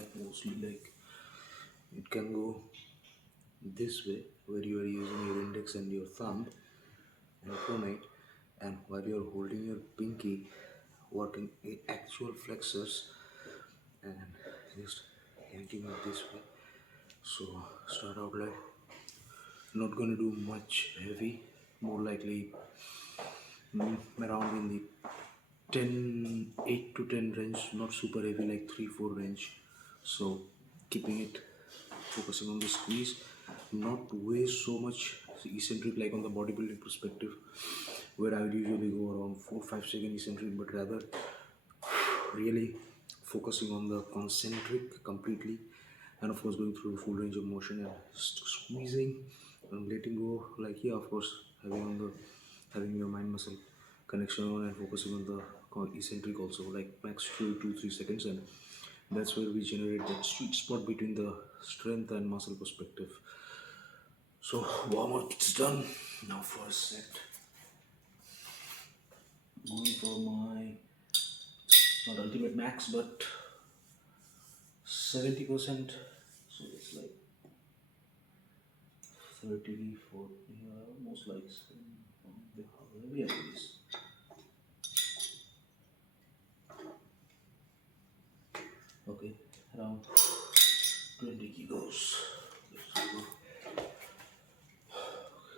I mostly like. It can go this way, where you are using your index and your thumb and pronate, and while you're holding your pinky, working actual flexors and just yanking it this way. So start out like not gonna do much heavy, more likely around in the 10, 8 to 10 range, not super heavy like 3 4 range. So keeping it focusing on the squeeze, not way so much eccentric like on the bodybuilding perspective, where I would usually go around 4 5 second eccentric, but rather really focusing on the concentric completely, and of course going through the full range of motion and squeezing and letting go, like, yeah, of course, having your mind muscle connection on and focusing on the eccentric also, like max 2 to 3 seconds, and that's where we generate that sweet spot between the strength and muscle perspective. So warm up is done. Now first set, going for my not ultimate max but 70%. So it's like 30, 40, almost like yeah, it is. Okay, around 20 kilos. Let's go.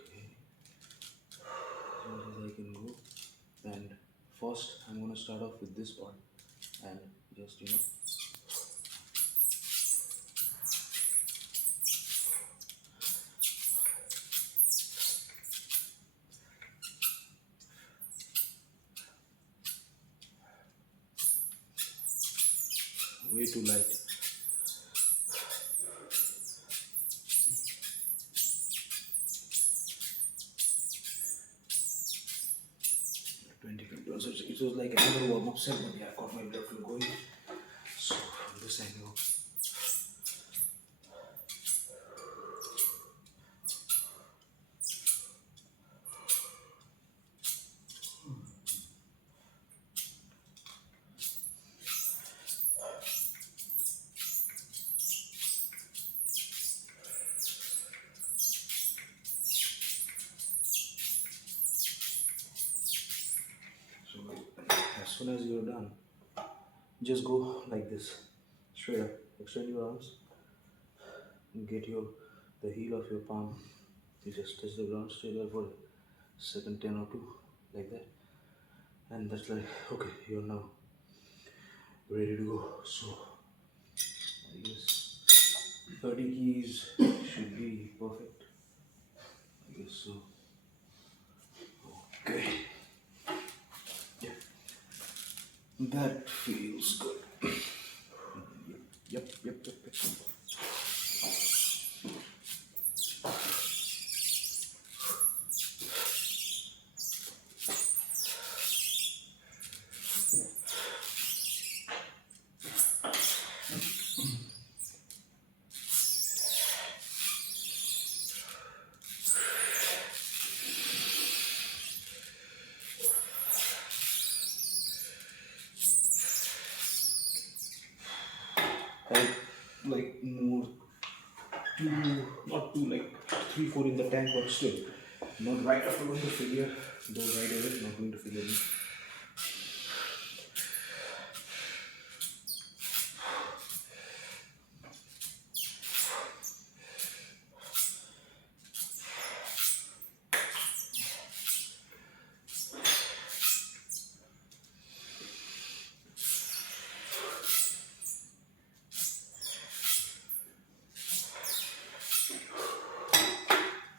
Okay, as much as I can go. And first, I'm gonna start off with this part and just way too light. 20 kilos. So it was like another warm up set, but yeah, I got my blood flow going. So from this angle. So as soon as you're done, just go like this, straight up. Extend your arms. Get the heel of your palm. You just touch the ground straight there for second 10 or 2, like that. And that's like, okay, you're now ready to go. So I guess 30 keys should be perfect. I guess so. Okay. Yeah. That feels good. Yep. And like more not two, like 3 4 in the tank, but still not right after going to failure. Though right away, not going to failure.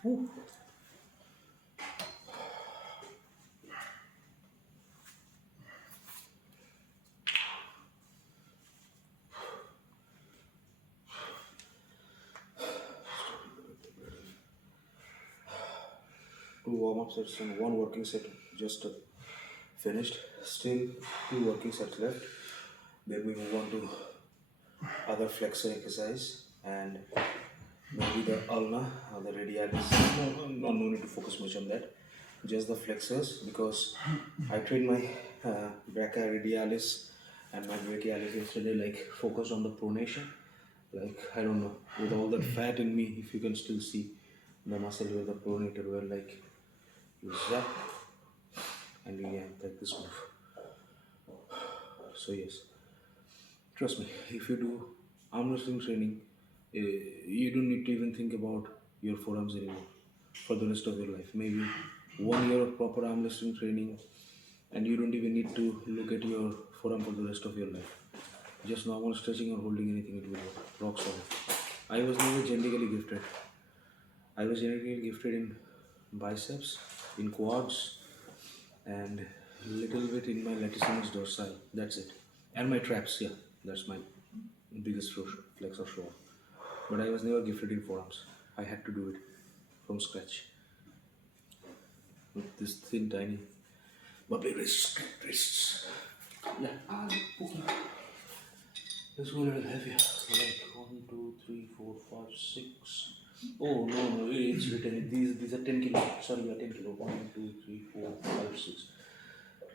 Woo. Two warm-up sets and one working set just finished. Still 2 working sets left. Then we move on to other flexor exercise and maybe the ulna or the radialis. No need to focus much on that. Just the flexors, because I train my brachia radialis And my brachialis yesterday like focused on the pronation. Like I don't know, with all that fat in me, if you can still see the muscle where the pronator were like you zap and you yank like this move. So yes, trust me, if you do arm wrestling training, you don't need to even think about your forearms anymore for the rest of your life. Maybe 1 year of proper arm wrestling training, and you don't even need to look at your forearm for the rest of your life. Just normal stretching or holding anything, it will work. Rock solid. I was never genetically gifted. I was genetically gifted in biceps, in quads, and little bit in my latissimus dorsi. That's it. And my traps, yeah. That's my biggest flex or show. But I was never gifted in forearms. I had to do it from scratch with this thin, tiny, bubbly wrists. Yeah, okay. Let's go a little heavier. Like 1, 2, 3, 4, 5, 6. Oh no, it's written. These are 10 kilo. Sorry, yeah, 10 kilo. 1, 2, 3, 4, 5, 6,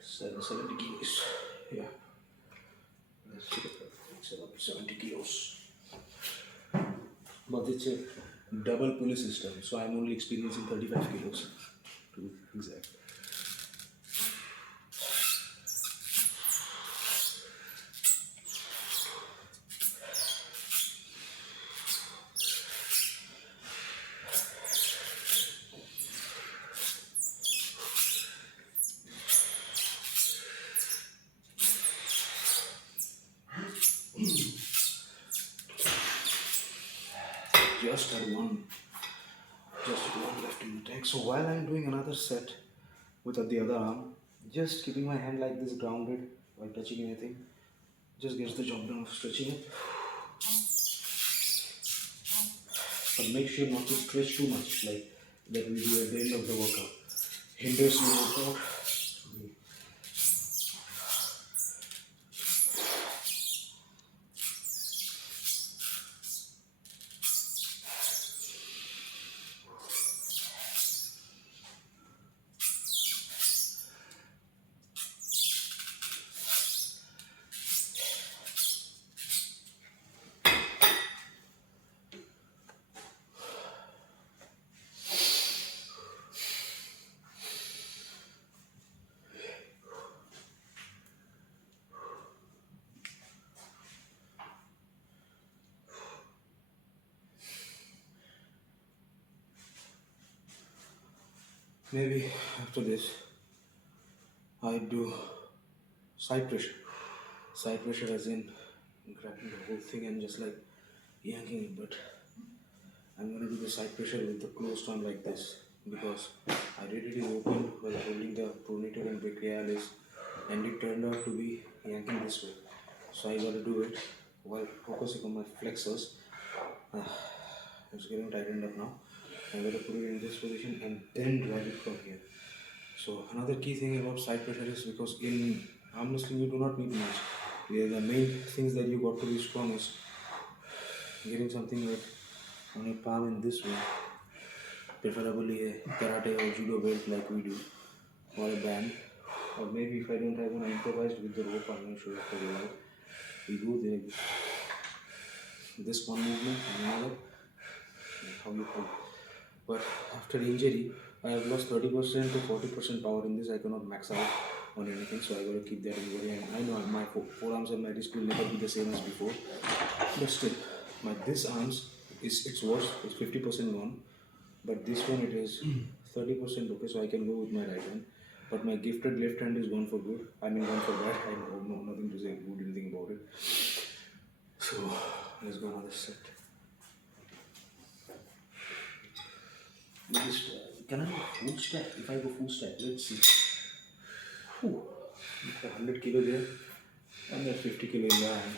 7, 70 kilos. Yeah, let's fix it up. 70 kilos. But it's a double pulley system, so I'm only experiencing 35 kilos. To be exact. Just had one. Just one left in the tank. So while I'm doing another set with the other arm, just keeping my hand like this grounded while touching anything, just gets the job done of stretching it. But make sure not to stretch too much, like that we do at the end of the workout. Hinders your workout. Maybe after this, I do side pressure. Side pressure as in grabbing the whole thing and just like yanking it, but I'm gonna do the side pressure with the closed arm like this because I did it in open while holding the pronator and brachialis, and it turned out to be yanking this way. So I gotta do it while focusing on my flexors. It's getting tightened up now. I'm gonna put it in this position and then drag it from here. So another key thing about side pressure is because in arm wrestling you do not need much. Yeah, the main things that you got to be strong is getting something like on your palm in this way, preferably a karate or judo belt like we do, or a band, or maybe if I don't have one, I improvised with the rope. I'm not sure if I will. We do this one movement and another, and how you pull. But after injury, I have lost 30% to 40% power in this. I cannot max out on anything, so I gotta keep that in mind. And I know my forearms and my wrist will never be the same as before, but still, my this arms it's worse. It's 50% gone, but this one it is 30% okay. So I can go with my right hand, but my gifted left hand is gone for good. I mean, gone for bad. I know nothing to say good anything about it. So let's go another set. Can I go full stack? If I go full stack, let's see. Whew. 100 kilo there, and then 50 kilo in the hand.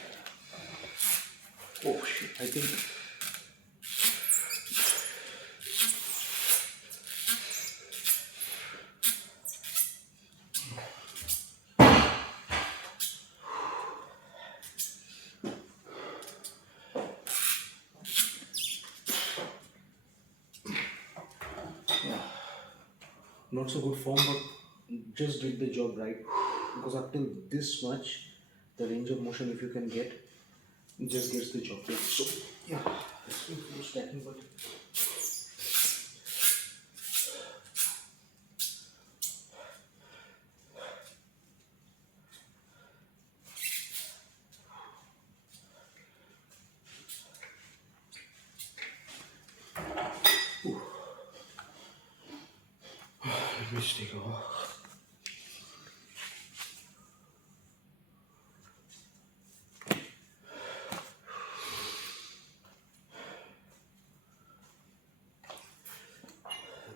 Oh shit, I think. Yeah, not so good form, but just did the job right because up till this much the range of motion if you can get, it just gets the job done. So yeah, it's been full stacking, but let me just take a walk.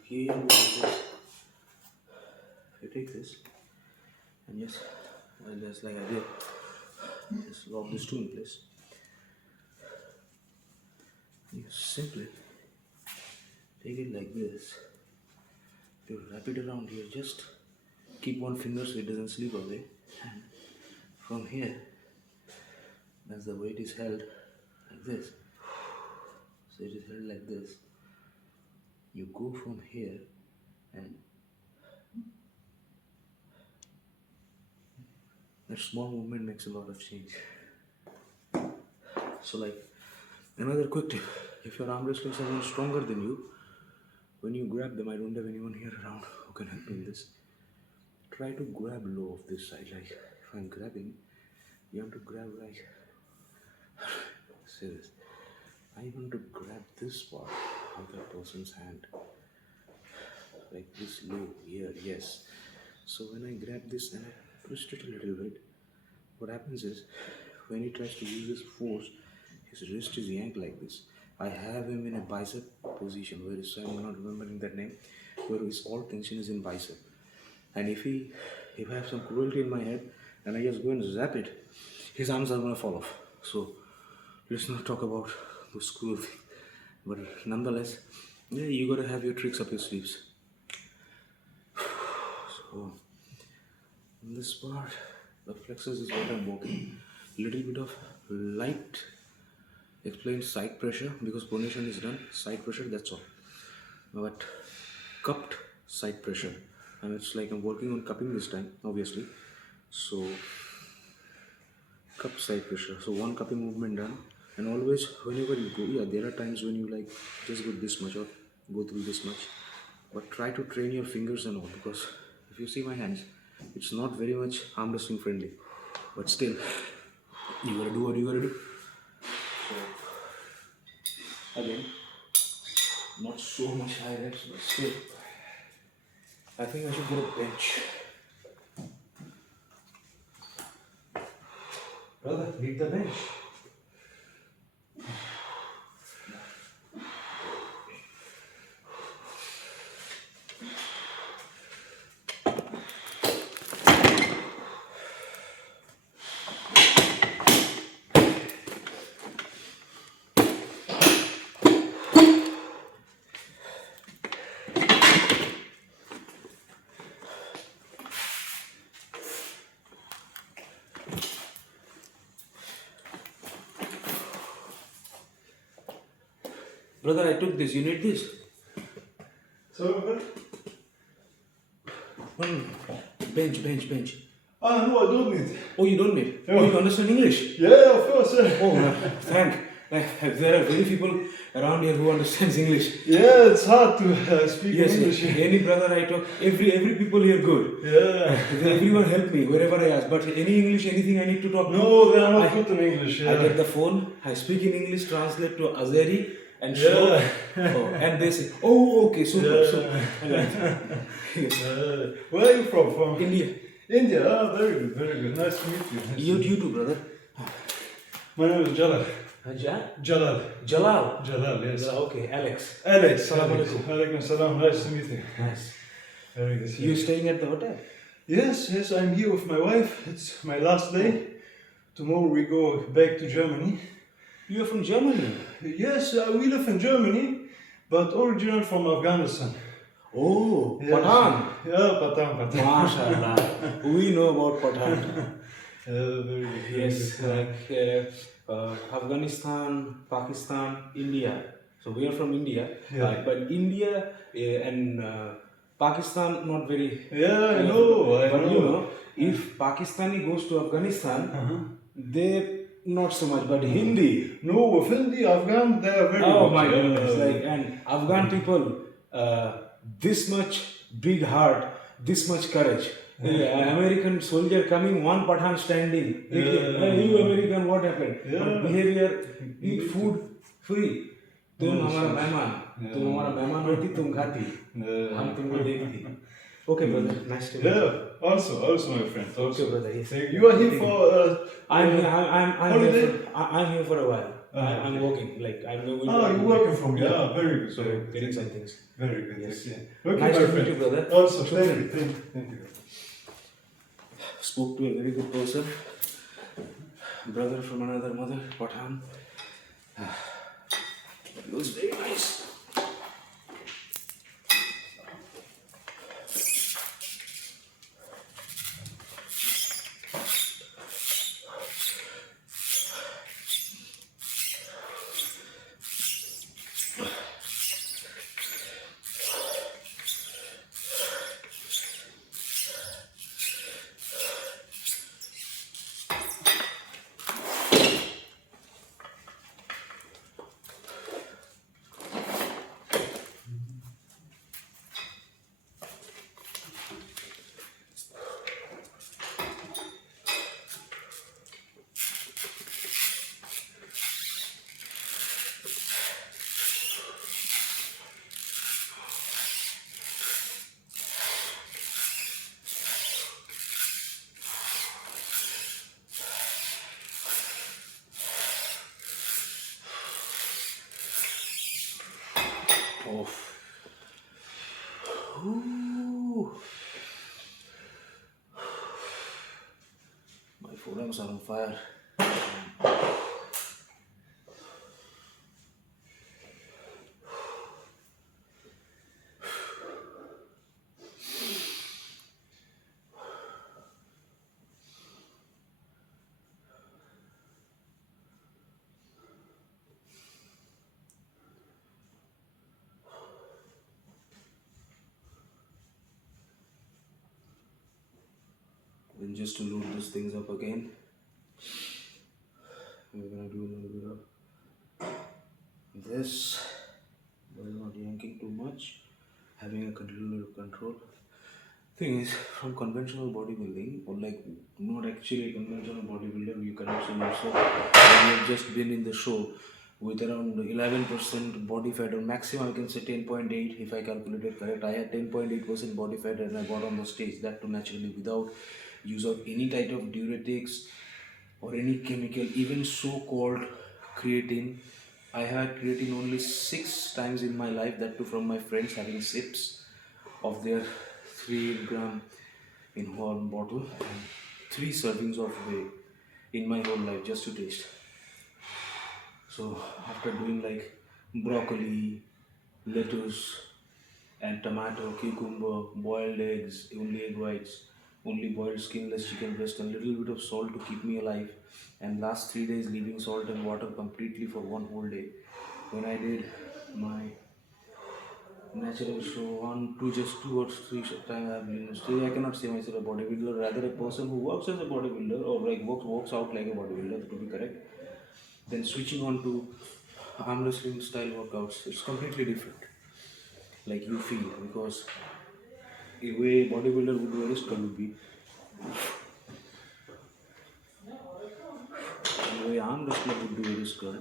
Here we do this. If you take this and just like I did, just lock this two in place. You simply take it like this. You wrap it around here. Just keep one finger so it doesn't slip away. And from here, as the weight is held like this, so it is held like this. You go from here and that small movement makes a lot of change. So like another quick tip, if you're arm wrestling someone stronger than you, when you grab them, I don't have anyone here around who can help me in this. Try to grab low of this side. Like if I'm grabbing, you have to grab like, say this, I want to grab this part of that person's hand. Like this low here, yes. So when I grab this and I twist it a little bit, what happens is, when he tries to use his force, his wrist is yanked like this. I have him in a bicep position, where I'm not remembering that name, where his all tension is in bicep. And if I have some cruelty in my head, and I just go and zap it, his arms are gonna fall off. So let's not talk about those cruel things. But nonetheless, yeah, you gotta have your tricks up your sleeves. So in this part, the flexors is what I'm working. Little bit of light explained side pressure, because pronation is done. Side pressure, that's all. But cupped side pressure, and it's like I'm working on cupping this time, obviously. So cup side pressure. So one cupping movement done, and always whenever you go, yeah, there are times when you like just go this much or go through this much, but try to train your fingers and all, because if you see my hands, it's not very much arm wrestling friendly, but still you gotta do what you gotta do. So again, not so much high reps, but still I think I should get a bench. Brother, leave the bench. Brother, I took this. You need this? So, Bench. ah, no, I don't need. Oh, you don't need? No. Oh, you understand English? Yeah, of course. Oh, thank. There are very people around here who understands English. Yeah, it's hard to speak Yes, English. any brother I talk, every people here good. Yeah. Everyone help me wherever I ask. But any English, anything I need to talk No, they are not I- good in English. I Yeah. get the phone, I speak in English, translate to Azeri, and show. Yeah. Oh, and they say, oh, okay, super. Yeah. So, yes. Where are you from? From India. India. Ah, very good, very good. Nice to meet you. You too, brother. My name is Jalal. Jalal. Jalal, yes. Okay, Alex. Alex. Salam Alex. alaikum. Alaikum salam. Nice to meet you. Nice. Very good. You staying at the hotel? Yes, I'm here with my wife. It's my last day. Tomorrow we go back to Germany. You are from Germany. Yes, we live in Germany, but original from Afghanistan. Oh, Yes. Pathan. Yeah, Pathan. MashaAllah. We know about Pathan. Very good. very Yes, good. like Afghanistan, Pakistan, India. So we are from India, Yeah. but India and Pakistan not very. Yeah, I know. But you know, If Pakistani goes to Afghanistan, they not so much, but Hindi. No, of Hindi, Afghan, they are very Oh good. my goodness! Like, and Afghan people, this much big heart, this much courage. American soldier coming, one Pathan standing. Hey, you American, what happened? But behavior, eat food free. तुम हमारा मेहमान, तुम हमारा मेहमान होती, तुम खाती, हम तुमको देखती. Okay, brother. Nice to meet you. Yeah, also my friend. Also. Okay, brother. Yes. You are here for I'm holiday? here for a while. I'm working. Like I'm going. You're working from here. Yeah, very good. So getting some things. Very good. Yes. Okay, Nice my to meet friend. you, brother. Also, thank you. Spoke to a very good person. Brother from another mother, Pathan. Looks very nice. Off. Ooh. My forearms are on fire. Then just to load these things up again, we're gonna do a little bit of this, but not yanking too much, having a little bit of control. Thing is, from conventional bodybuilding, or like not actually a conventional bodybuilder, you cannot see yourself when you've just been in the show with around 11% body fat, or maximum I can say 10.8 if I calculated correct. I had 10.8% body fat and I got on the stage, that too naturally without use of any type of diuretics or any chemical, even so-called creatine. I had creatine only 6 times in my life, that too from my friends having sips of their 3 gram in one bottle and 3 servings of whey in my whole life just to taste. So after doing like broccoli, lettuce and tomato, cucumber, boiled eggs, only egg whites, only boiled skinless chicken breast, and little bit of salt to keep me alive, and last 3 days leaving salt and water completely for one whole day. When I did my natural show, 2 or 3 times I've been still I cannot say myself a bodybuilder, rather a person who works as a bodybuilder, or like works out like a bodybuilder to be correct. Then switching on to arm wrestling style workouts, it's completely different. Like you feel, because the way bodybuilder would do a wrist curl would be, the way arm wrestler would do a wrist curl.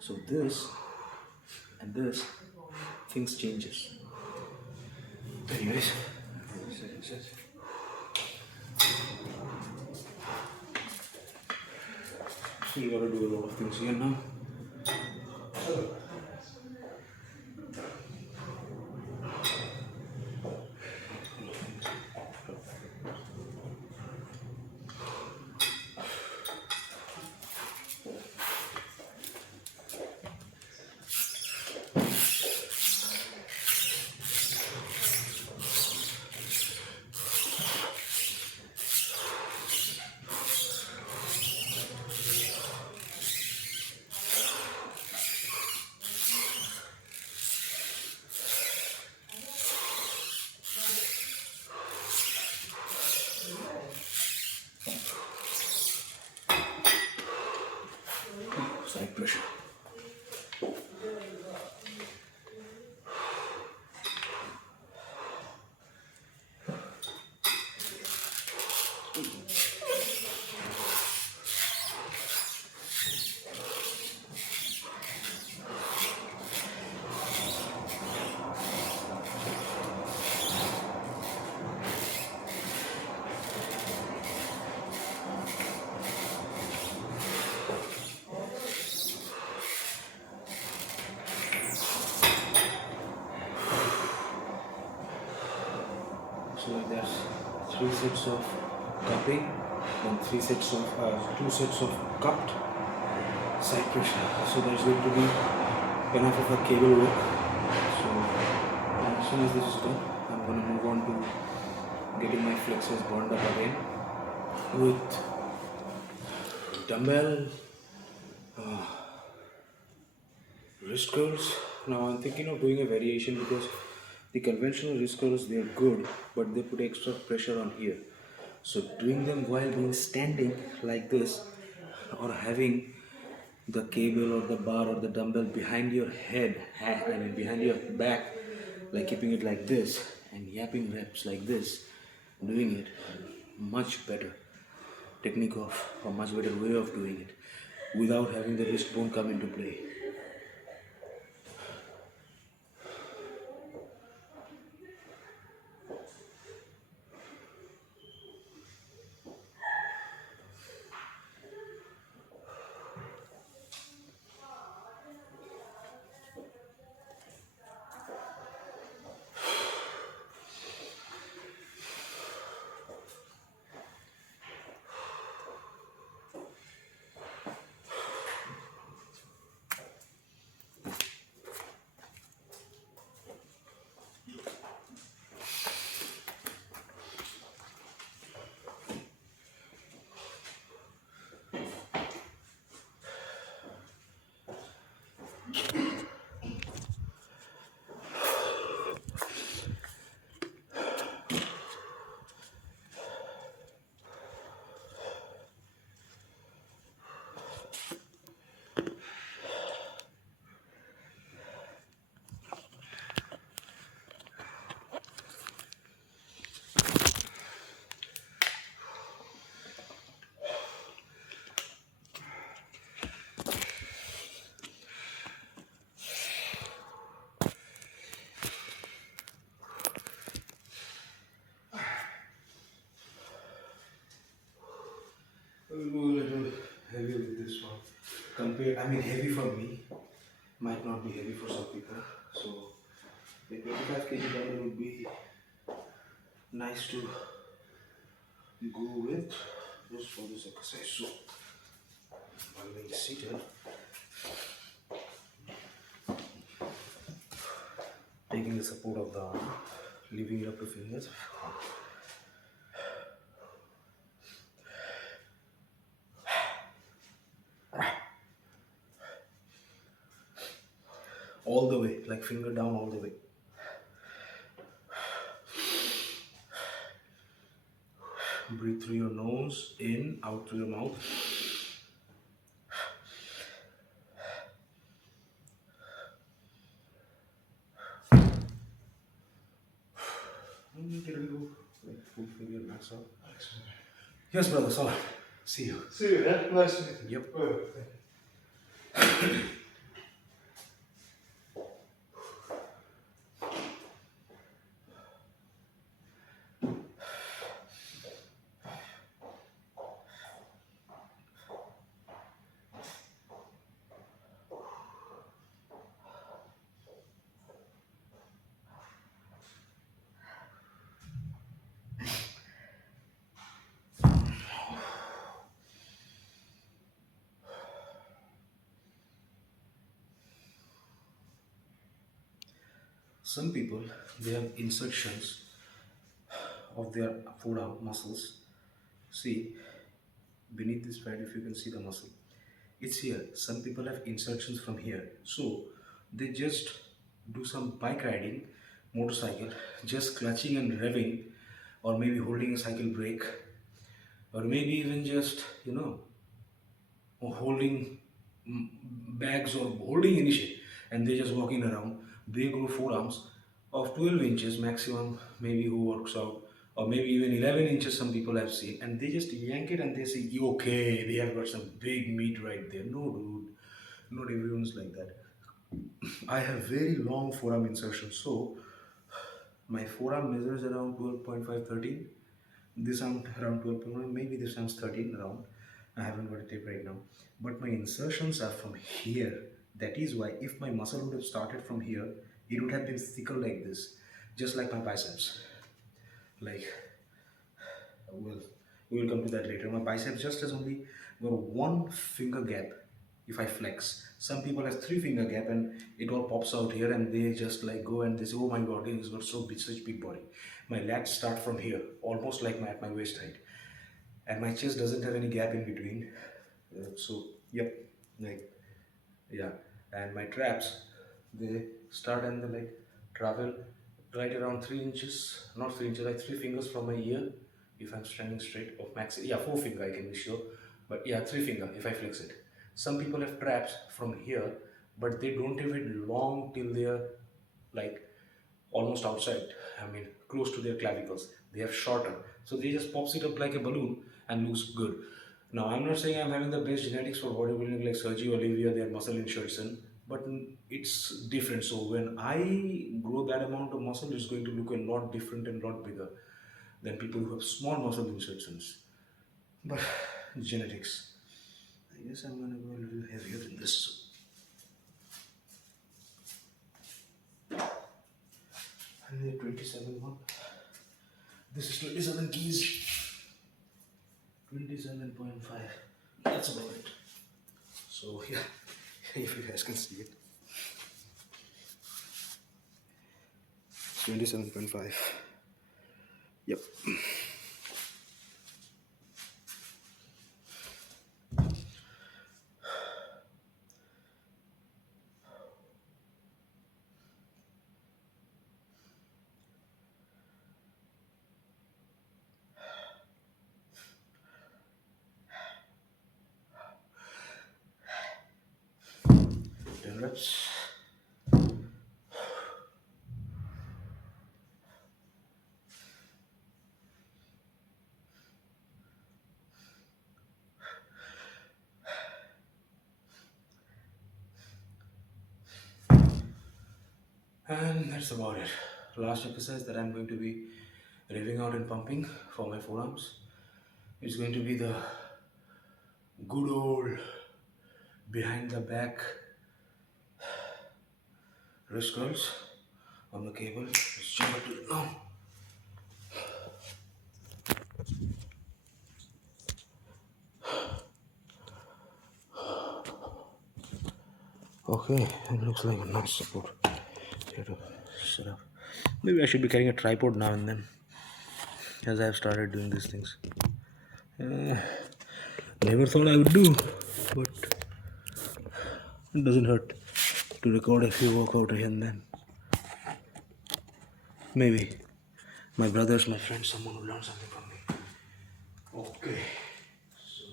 So this and this, things changes. Anyways, still gotta do a lot of things here now. pressure. So there's three sets of cupping, and two sets of cupped side pressure. So there's going to be enough of a cable work. So as soon as this is done, I'm going to move on to getting my flexors burned up again with dumbbell wrist curls. Now I'm thinking of doing a variation because the conventional wrist curls, they're good, but they put extra pressure on here. So doing them while being standing like this, or having the cable or the bar or the dumbbell behind your head, behind your back, like keeping it like this and yapping reps like this, doing it much better technique of, or much better way of doing it without having the wrist bone come into play. We'll go a little heavy with this one. Heavy for me might not be heavy for some people. So the 25 kg dumbbell would be nice to go with just for this exercise. So while being seated, taking the support of the arm, leaving it up to fingers. All the way, like finger down all the way. Breathe through your nose, in, out through your mouth. Get a little, like fulfill your max out. Yes, brother, solid. See you. See you, yeah? Nice to meet you. Yep. Oh, thank you. Some people, they have insertions of their forearm muscles. See, beneath this pad, if you can see the muscle, it's here. Some people have insertions from here. So they just do some bike riding, motorcycle, just clutching and revving, or maybe holding a cycle brake, or maybe even just, or holding bags or holding any shit, and they're just walking around. They grow forearms of 12 inches maximum, maybe who works out, or maybe even 11 inches. Some people have seen, and they just yank it and they say, "Okay, they have got some big meat right there." No, dude, not everyone's like that. I have very long forearm insertion, so my forearm measures around 12.5, 13. This arm around 12.1, maybe this arm's 13 around. I haven't got a tape right now. But my insertions are from here. That is why if my muscle would have started from here, it would have been thicker like this, just like my biceps. Like, well, we will come to that later. My biceps just has only got one finger gap if I flex. Some people have three finger gap and it all pops out here and they just like go and they say, oh my god, he's got so big, such big body. My lats start from here, almost like at my waist height. And my chest doesn't have any gap in between. So, yep, like, yeah. And my traps, they start and they like travel right around 3 inches, not 3 inches, like three fingers from my ear. If I'm standing straight, of max, yeah, four finger I can be sure, but yeah, three finger if I flex it. Some people have traps from here, but they don't have it long till they're like almost outside. I mean, close to their clavicles. They have shorter, so they just pops it up like a balloon and looks good. Now, I'm not saying I'm having the best genetics for bodybuilding like Sergio Olivia, their muscle insertion, but it's different. So when I grow that amount of muscle, it's going to look a lot different and lot bigger than people who have small muscle insertions. But genetics. I guess I'm gonna go a little heavier than this. 127 one. This is 27 keys. 27.5. That's about it. So yeah, if you guys can see it. 27.5. Yep. Then reps. And that's about it. Last exercise that I'm going to be revving out and pumping for my forearms is going to be the good old behind the back wrist curls on the cable. Let's jump into it now. Okay, it looks like a nice support here to set up. Maybe I should be carrying a tripod now and then, as I've started doing these things. Never thought I would do, but it doesn't hurt to record a few workout here and then. Maybe my brothers, my friends, someone will learn something from me. Okay, so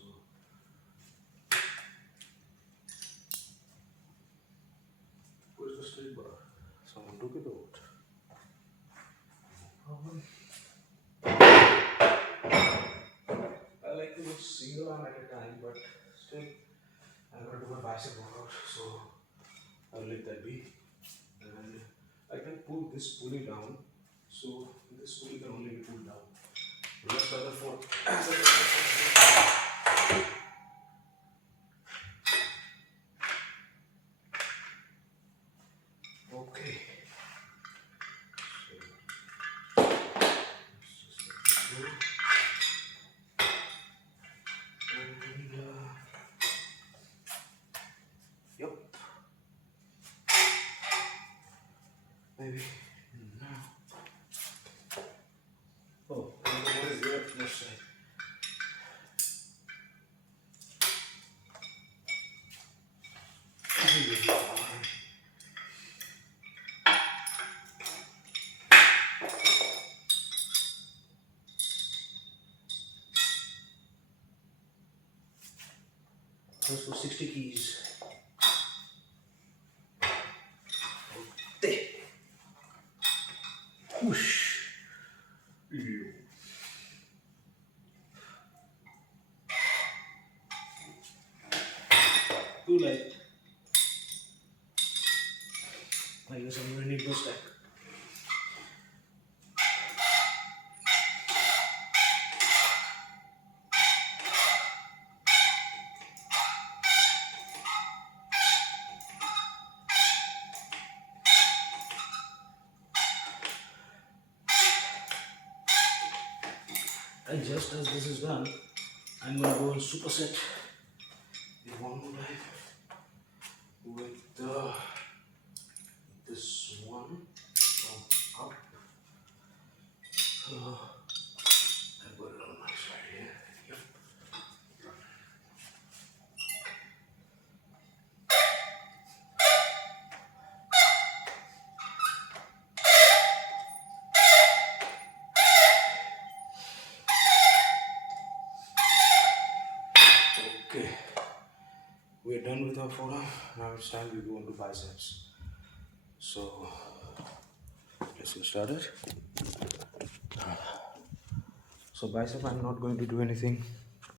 where's the straight bar? Someone took it out. Problem. I like to do single arm at a time, but still I'm gonna do my bicep workout, so I'll let that be. And I can pull this pulley down, so this pulley can only be pulled down. Rest other foot. Okay. So, let's just let it go. And, yep. Maybe now. Oh, what is the left side? Let's go 60 keys. too light. I guess I'm going to need those back. And just as this is done, I'm going to go and superset in one more time with this one from up. And put it on my side here. Yep. Okay, we're done with our forearm. Now it's time we go into biceps. So let's get started. So bicep, I'm not going to do anything